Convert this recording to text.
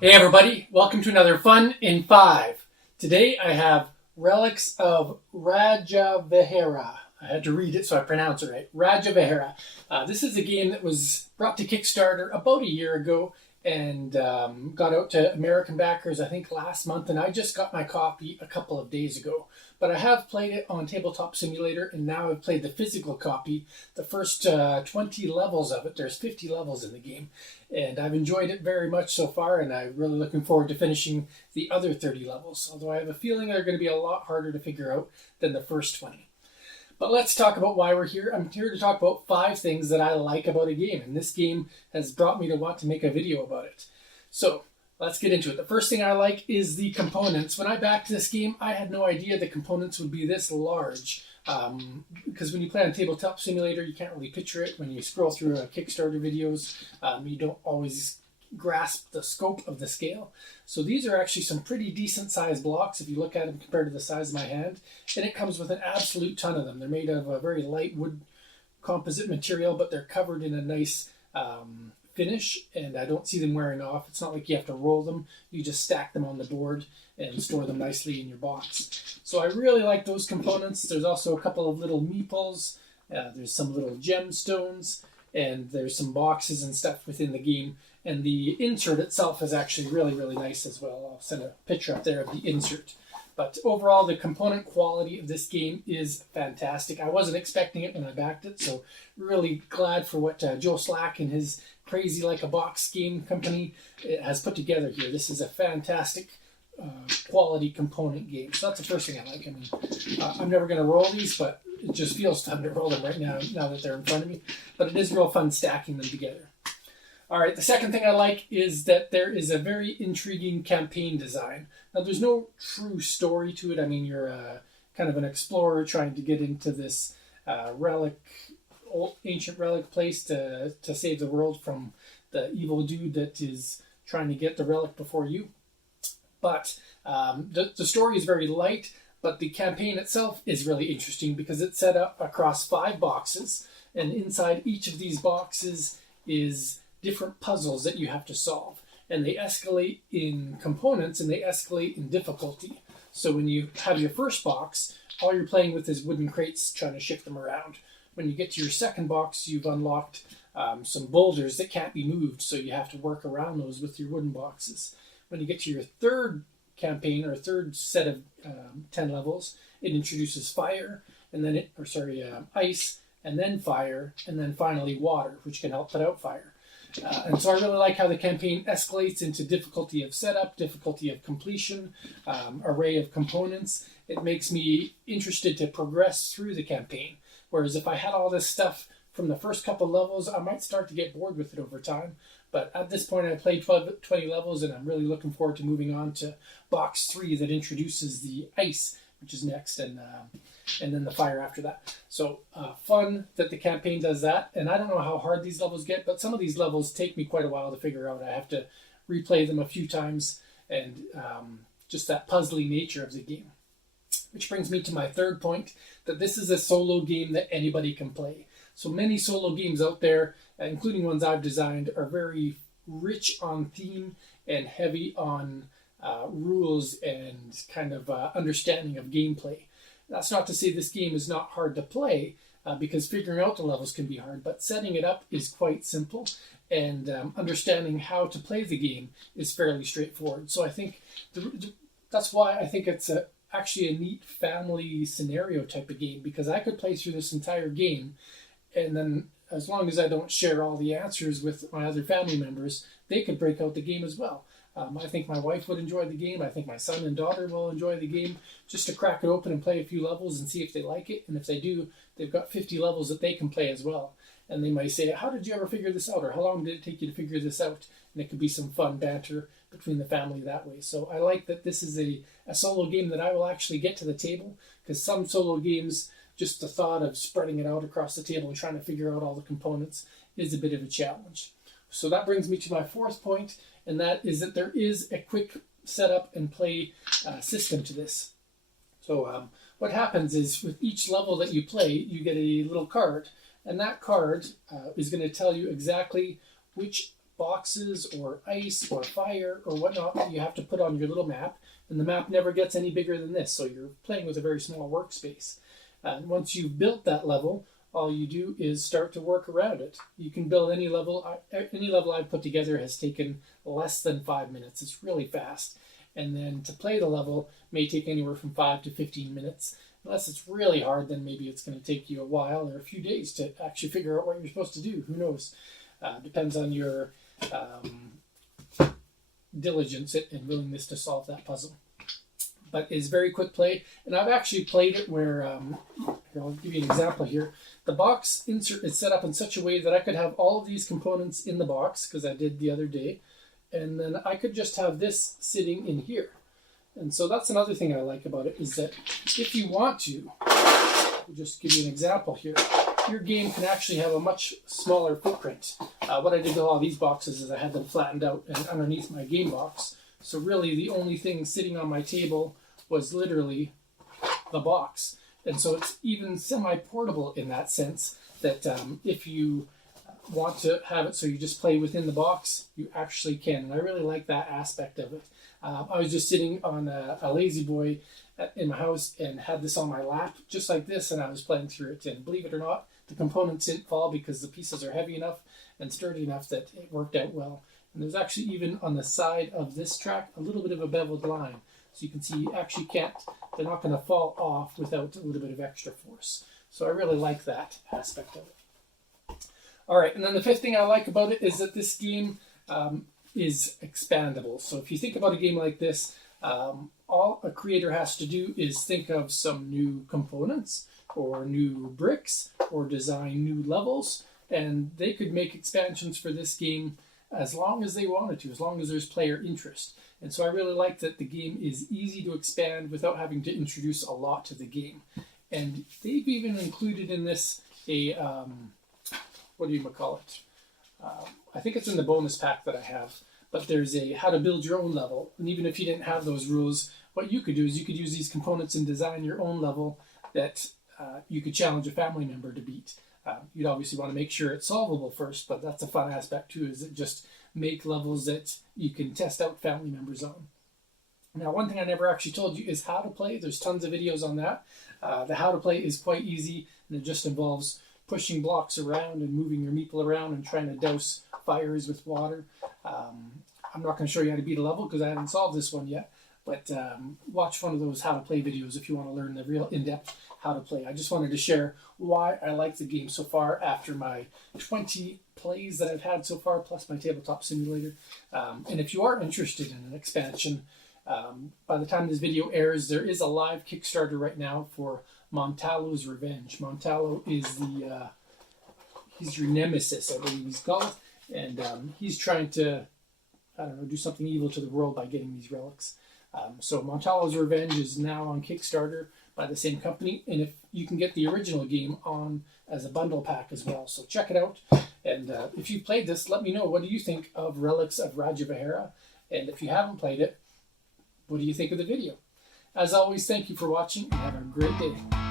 Hey everybody, welcome to another Fun in 5. Today I have Relics of Rajavihara. I had to read it so I pronounce it right. Rajavihara. This is a game that was brought to Kickstarter about a year ago and got out to American backers I think last month, and I just got my copy a couple of days ago. But I have played it on Tabletop Simulator, and now I've played the physical copy, the first 20 levels of it. There's 50 levels in the game, and I've enjoyed it very much so far, and I'm really looking forward to finishing the other 30 levels, although I have a feeling they're going to be a lot harder to figure out than the first 20. But let's talk about why we're here. I'm here to talk about 5 things that I like about a game, and this game has brought me to want to make a video about it. So let's get into it. The first thing I like is the components. When I backed this game, I had no idea the components would be this large. Because when you play on Tabletop Simulator, you can't really picture it. When you scroll through Kickstarter videos, you don't always grasp the scope of the scale. So these are actually some pretty decent sized blocks if you look at them compared to the size of my hand. And it comes with an absolute ton of them. They're made of a very light wood composite material, but they're covered in a nice finish, and I don't see them wearing off. It's not like you have to roll them. You just stack them on the board and store them nicely in your box. So I really like those components. There's also a couple of little meeples. There's some little gemstones, and there's some boxes and stuff within the game. And the insert itself is actually really, really nice as well. I'll send a picture up there of the insert. But overall, the component quality of this game is fantastic. I wasn't expecting it when I backed it, so really glad for what Joe Slack and his Crazy Like a Box game company has put together here. This is a fantastic quality component game. So that's the first thing I like. I mean, I'm never going to roll these, but it just feels fun to roll them right now that they're in front of me. But it is real fun stacking them together. All right, the second thing I like is that there is a very intriguing campaign design. Now, there's no true story to it. I mean, you're kind of an explorer trying to get into this ancient relic place to save the world from the evil dude that is trying to get the relic before you. But the story is very light, but the campaign itself is really interesting because it's set up across 5 boxes, and inside each of these boxes is different puzzles that you have to solve, and they escalate in components and they escalate in difficulty. So when you have your first box, all you're playing with is wooden crates trying to shift them around. When you get to your second box, you've unlocked some boulders that can't be moved, so you have to work around those with your wooden boxes. When you get to your third campaign or third set of 10 levels, it introduces fire, and then ice, and then fire, and then finally water, which can help put out fire. And so I really like how the campaign escalates into difficulty of setup, difficulty of completion, array of components. It makes me interested to progress through the campaign. Whereas if I had all this stuff from the first couple levels, I might start to get bored with it over time. But at this point, I played 20 levels, and I'm really looking forward to moving on to box 3 that introduces the ice, which is next, and then the fire after that. So fun that the campaign does that. And I don't know how hard these levels get, but some of these levels take me quite a while to figure out. I have to replay them a few times, and just that puzzly nature of the game. Which brings me to my third point, that this is a solo game that anybody can play. So many solo games out there, including ones I've designed, are very rich on theme and heavy on rules and kind of understanding of gameplay. That's not to say this game is not hard to play, because figuring out the levels can be hard, but setting it up is quite simple, and understanding how to play the game is fairly straightforward. So I think that's why I think it's actually a neat family scenario type of game, because I could play through this entire game, and then as long as I don't share all the answers with my other family members, they could break out the game as well. I think my wife would enjoy the game. I think my son and daughter will enjoy the game, just to crack it open and play a few levels and see if they like it. And if they do, they've got 50 levels that they can play as well. And they might say, how did you ever figure this out? Or how long did it take you to figure this out? And it could be some fun banter between the family that way. So I like that this is a solo game that I will actually get to the table, because some solo games, just the thought of spreading it out across the table and trying to figure out all the components is a bit of a challenge. So that brings me to my fourth point, and that is that there is a quick setup and play system to this. So what happens is with each level that you play, you get a little card, and that card is going to tell you exactly which boxes or ice or fire or whatnot that you have to put on your little map, and the map never gets any bigger than this, so you're playing with a very small workspace. And once you've built that level, all you do is start to work around it. You can build any level. Any level I've put together has taken less than 5 minutes. It's really fast. And then to play the level may take anywhere from 5 to 15 minutes. Unless it's really hard, then maybe it's going to take you a while or a few days to actually figure out what you're supposed to do. Who knows? Depends on your diligence and willingness to solve that puzzle. But it's very quick play, and I've actually played it where, here, I'll give you an example here. The box insert is set up in such a way that I could have all of these components in the box, because I did the other day, and then I could just have this sitting in here. And so that's another thing I like about it, is that if you want to, I'll just give you an example here, your game can actually have a much smaller footprint. What I did with all these boxes is I had them flattened out and underneath my game box. So really the only thing sitting on my table was literally the box. And so it's even semi-portable in that sense, that if you want to have it so you just play within the box, you actually can. And I really like that aspect of it. I was just sitting on a lazy boy in my house and had this on my lap just like this, and I was playing through it. And believe it or not, the components didn't fall because the pieces are heavy enough and sturdy enough that it worked out well. And there's actually even on the side of this track a little bit of a beveled line. So you can see you actually can't, they're not going to fall off without a little bit of extra force. So I really like that aspect of it. All right, and then the fifth thing I like about it is that this game is expandable. So if you think about a game like this, all a creator has to do is think of some new components or new bricks or design new levels, and they could make expansions for this game as long as they wanted to, as long as there's player interest. And so I really like that the game is easy to expand without having to introduce a lot to the game. And they've even included in this a, what do you call it? I think it's in the bonus pack that I have, but there's a how to build your own level. And even if you didn't have those rules, what you could do is you could use these components and design your own level that you could challenge a family member to beat. You'd obviously want to make sure it's solvable first, but that's a fun aspect too, is it just make levels that you can test out family members on. Now, one thing I never actually told you is how to play. There's tons of videos on that. The how to play is quite easy, and it just involves pushing blocks around and moving your meeple around and trying to douse fires with water. I'm not going to show you how to beat a level because I haven't solved this one yet, but watch one of those how to play videos if you want to learn the real in-depth how to play. I just wanted to share why I like the game so far after my 20 plays that I've had so far, plus my tabletop simulator. And if you are interested in an expansion, by the time this video airs, there is a live Kickstarter right now for Montalo's Revenge. Montalo is the he's your nemesis, I believe he's called, and he's trying to, I don't know, do something evil to the world by getting these relics. So Montalo's Revenge is now on Kickstarter by the same company, and if you can get the original game on as a bundle pack as well. So check it out, and if you played this, let me know, what do you think of Relics of Rajavihara? And if you haven't played it, what do you think of the video? As always, thank you for watching, and have a great day.